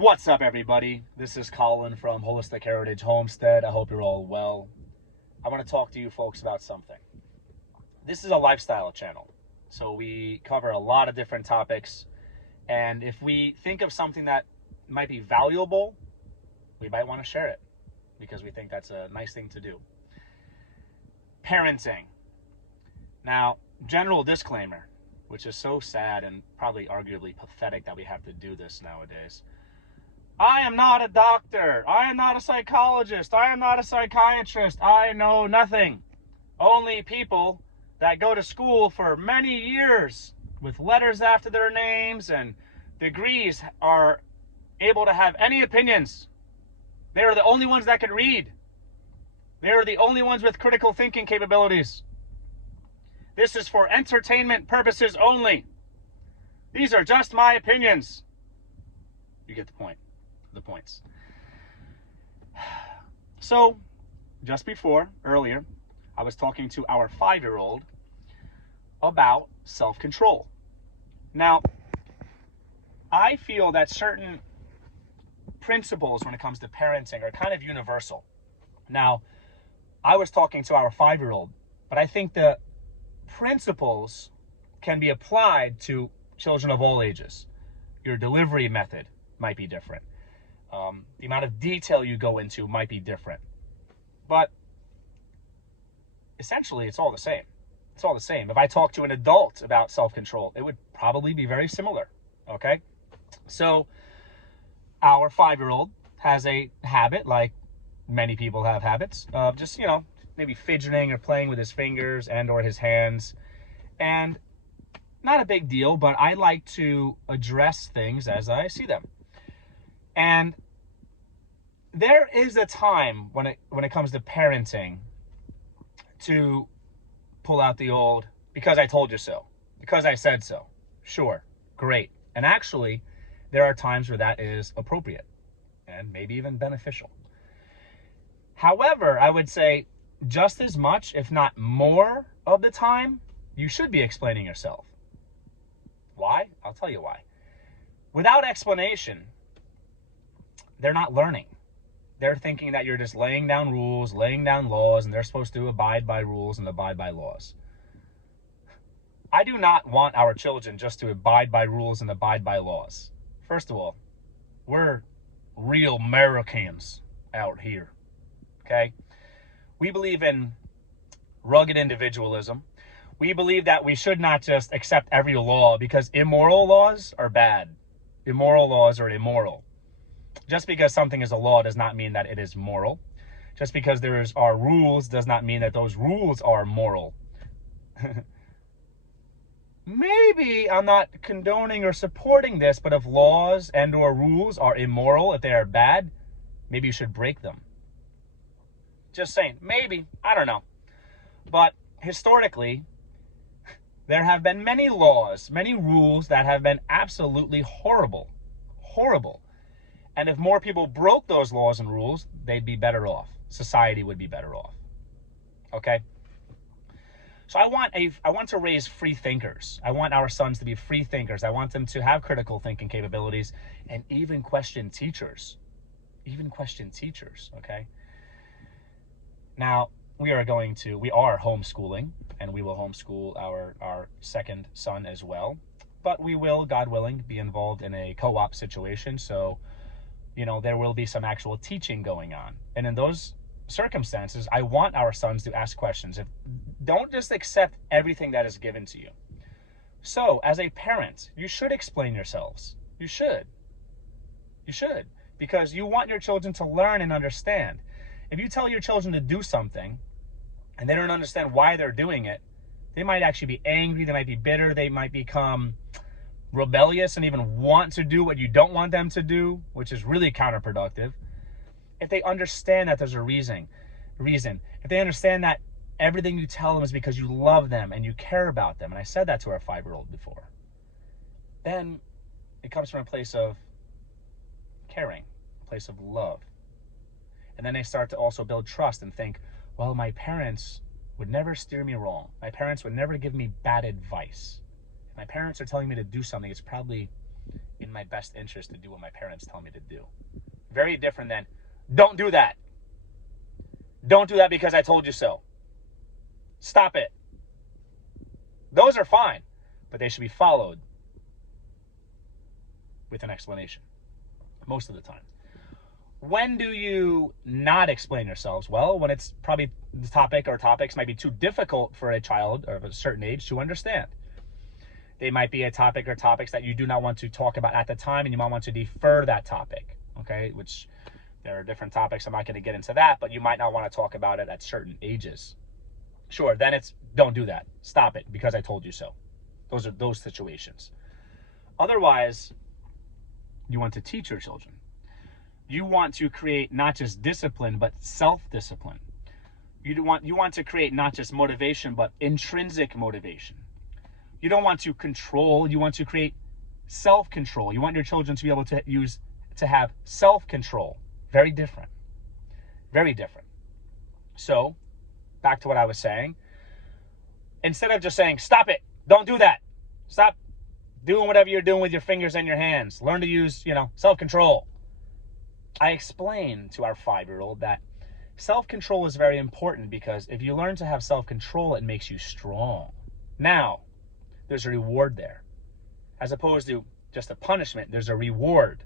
What's up, everybody? This is Colin from Holistic Heritage Homestead. I hope you're all well. I want to talk to you folks about something. This is a lifestyle channel, so we cover a lot of different topics, and if we think of something that might be valuable, we might want to share it because we think that's a nice thing to do. Parenting. Now, general disclaimer, which is so sad and probably arguably pathetic that we have to do this nowadays. I am not a doctor. I am not a psychologist. I am not a psychiatrist. I know nothing. Only people that go to school for many years with letters after their names and degrees are able to have any opinions. They are the only ones that can read. They are the only ones with critical thinking capabilities. This is for entertainment purposes only. These are just my opinions. You get the point. The points. So, just earlier, I was talking to our 5-year-old about self-control. Now, I feel that certain principles when it comes to parenting are kind of universal. Now, I was talking to our 5-year-old, but I think the principles can be applied to children of all ages. Your delivery method might be different. The amount of detail you go into might be different. But essentially, it's all the same. It's all the same. If I talk to an adult about self-control, it would probably be very similar. Okay? So, our 5-year-old has a habit, like many people have habits, of just, maybe fidgeting or playing with his fingers and or his hands. And not a big deal, but I like to address things as I see them. And there is a time when it comes to parenting to pull out the old, because I told you so, because I said so. Sure, great. And actually, there are times where that is appropriate and maybe even beneficial. However, I would say just as much, if not more of the time, you should be explaining yourself. Why? I'll tell you why. Without explanation, they're not learning. They're thinking that you're just laying down rules, laying down laws, and they're supposed to abide by rules and abide by laws. I do not want our children just to abide by rules and abide by laws. First of all, we're real Americans out here, okay? We believe in rugged individualism. We believe that we should not just accept every law because immoral laws are bad. Immoral laws are immoral. Just because something is a law does not mean that it is moral. Just because there are rules does not mean that those rules are moral. Maybe I'm not condoning or supporting this, but if laws and or rules are immoral, if they are bad, maybe you should break them. Just saying, maybe, I don't know. But historically, there have been many laws, many rules that have been absolutely horrible. Horrible. And if more people broke those laws and rules, they'd be better off. Society would be better off. Okay? So I want to raise free thinkers. I want our sons to be free thinkers. I want them to have critical thinking capabilities and even question teachers. Even question teachers, okay? Now, we are homeschooling, and we will homeschool our second son as well. But we will, God willing, be involved in a co-op situation, so there will be some actual teaching going on. And in those circumstances, I want our sons to ask questions. Don't just accept everything that is given to you. So, as a parent, you should explain yourselves. You should. You should. Because you want your children to learn and understand. If you tell your children to do something, and they don't understand why they're doing it, they might actually be angry, they might be bitter, they might become rebellious and even want to do what you don't want them to do, which is really counterproductive. If they understand that there's a reason, if they understand that everything you tell them is because you love them and you care about them, and I said that to our 5-year-old before, then it comes from a place of caring, a place of love. And then they start to also build trust and think, well, my parents would never steer me wrong. My parents would never give me bad advice. If my parents are telling me to do something, it's probably in my best interest to do what my parents tell me to do. Very different than, don't do that. Don't do that because I told you so. Stop it. Those are fine, but they should be followed with an explanation most of the time. When do you not explain yourselves? Well, when it's probably the topic or topics might be too difficult for a child of a certain age to understand. They might be a topic or topics that you do not want to talk about at the time, and you might want to defer that topic, okay? Which there are different topics. I'm not going to get into that, but you might not want to talk about it at certain ages. Sure, then it's don't do that. Stop it because I told you so. Those are those situations. Otherwise, you want to teach your children. You want to create not just discipline, but self-discipline. You want to create not just motivation, but intrinsic motivation. You don't want to control, you want to create self-control. You want your children to be able to have self-control. Very different. Very different. So, back to what I was saying. Instead of just saying, stop it, don't do that. Stop doing whatever you're doing with your fingers and your hands. Learn to use, self-control. I explained to our 5-year-old that self-control is very important because if you learn to have self-control, it makes you strong. Now, there's a reward there. As opposed to just a punishment, there's a reward.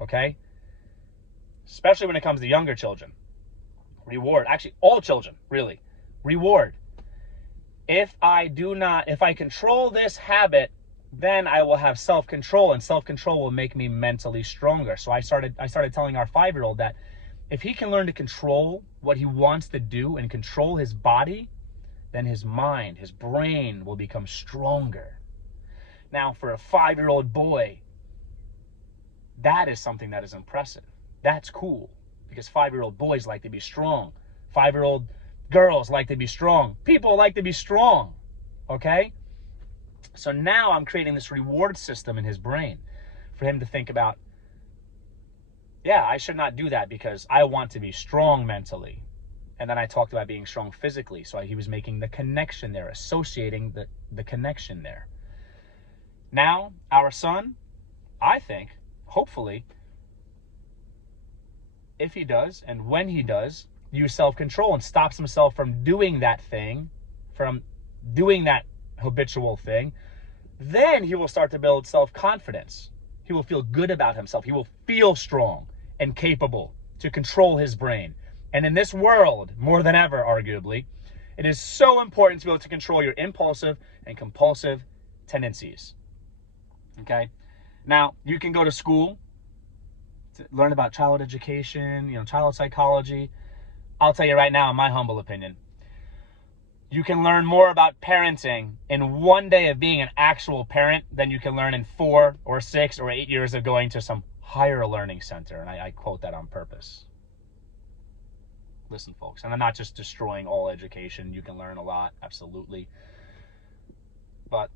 Okay? Especially when it comes to younger children. Reward. Actually, all children, really. Reward. If I control this habit, then I will have self-control, and self-control will make me mentally stronger. So I started telling our 5-year-old that if he can learn to control what he wants to do and control his body, then his mind, his brain will become stronger. Now, for a 5-year-old boy, that is something that is impressive. That's cool because 5-year-old boys like to be strong. 5-year-old girls like to be strong. People like to be strong. Okay? So now I'm creating this reward system in his brain for him to think about, yeah, I should not do that because I want to be strong mentally. And then I talked about being strong physically. So he was making the connection there, associating the connection there. Now, our son, I think, hopefully, if he does and when he does, use self-control and stops himself from doing that thing, from doing that habitual thing, then he will start to build self-confidence. He will feel good about himself. He will feel strong and capable to control his brain. And in this world, more than ever, arguably, it is so important to be able to control your impulsive and compulsive tendencies. Okay? Now, you can go to school to learn about child education, child psychology. I'll tell you right now, in my humble opinion, you can learn more about parenting in one day of being an actual parent than you can learn in 4 or 6 or 8 years of going to some higher learning center. And I quote that on purpose. Listen, folks, and I'm not just destroying all education. You can learn a lot, absolutely. But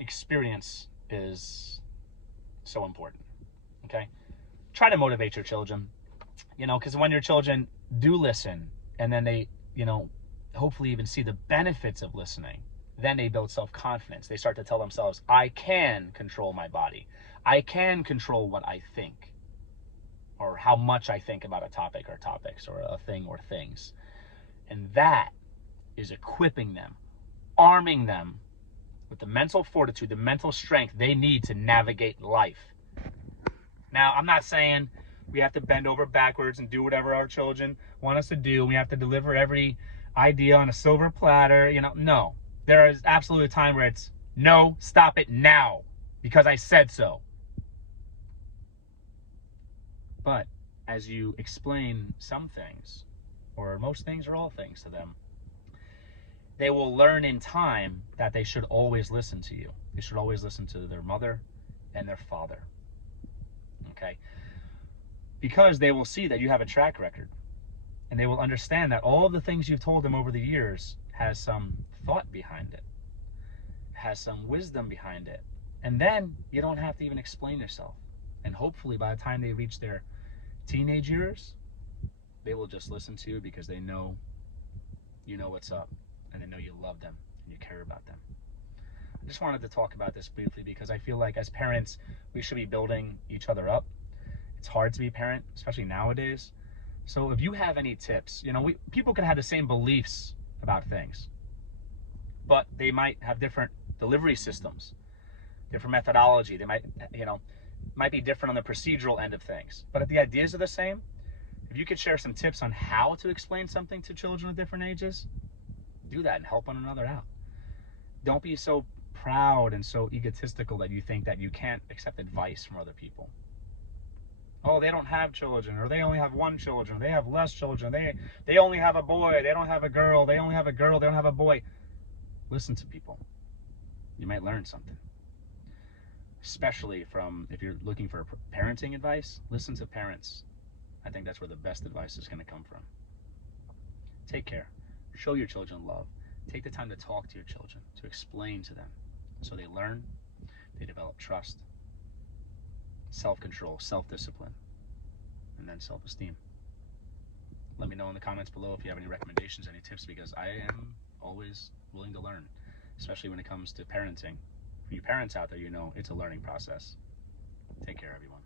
experience is so important, okay? Try to motivate your children, because when your children do listen and then they, hopefully even see the benefits of listening, then they build self-confidence. They start to tell themselves, I can control my body. I can control what I think or how much I think about a topic or topics or a thing or things. And that is equipping them, arming them with the mental fortitude, the mental strength they need to navigate life. Now, I'm not saying we have to bend over backwards and do whatever our children want us to do. We have to deliver every idea on a silver platter. No. There is absolutely a time where it's, no, stop it now, because I said so. But as you explain some things, or most things or all things to them, they will learn in time that they should always listen to you. They should always listen to their mother and their father. Okay? Because they will see that you have a track record. And they will understand that all of the things you've told them over the years has some thought behind it, has some wisdom behind it. And then you don't have to even explain yourself. And hopefully by the time they reach their teenage years, they will just listen to you because they know you know what's up and they know you love them and you care about them. I just wanted to talk about this briefly because I feel like as parents, we should be building each other up. It's hard to be a parent, especially nowadays. So if you have any tips, people can have the same beliefs about things, but they might have different delivery systems, different methodology. They might be different on the procedural end of things. But if the ideas are the same, if you could share some tips on how to explain something to children of different ages, do that and help one another out. Don't be so proud and so egotistical that you think that you can't accept advice from other people. Oh, they don't have children, or they only have one children, they have less children, they only have a boy, they don't have a girl, they only have a girl, they don't have a boy. Listen to people. You might learn something. Especially if you're looking for parenting advice, listen to parents. I think that's where the best advice is going to come from. Take care. Show your children love. Take the time to talk to your children, to explain to them, so they learn, they develop trust, self-control, self-discipline, and then self-esteem. Let me know in the comments below if you have any recommendations, any tips, because I am always willing to learn, especially when it comes to parenting. For you parents out there, it's a learning process. Take care, everyone.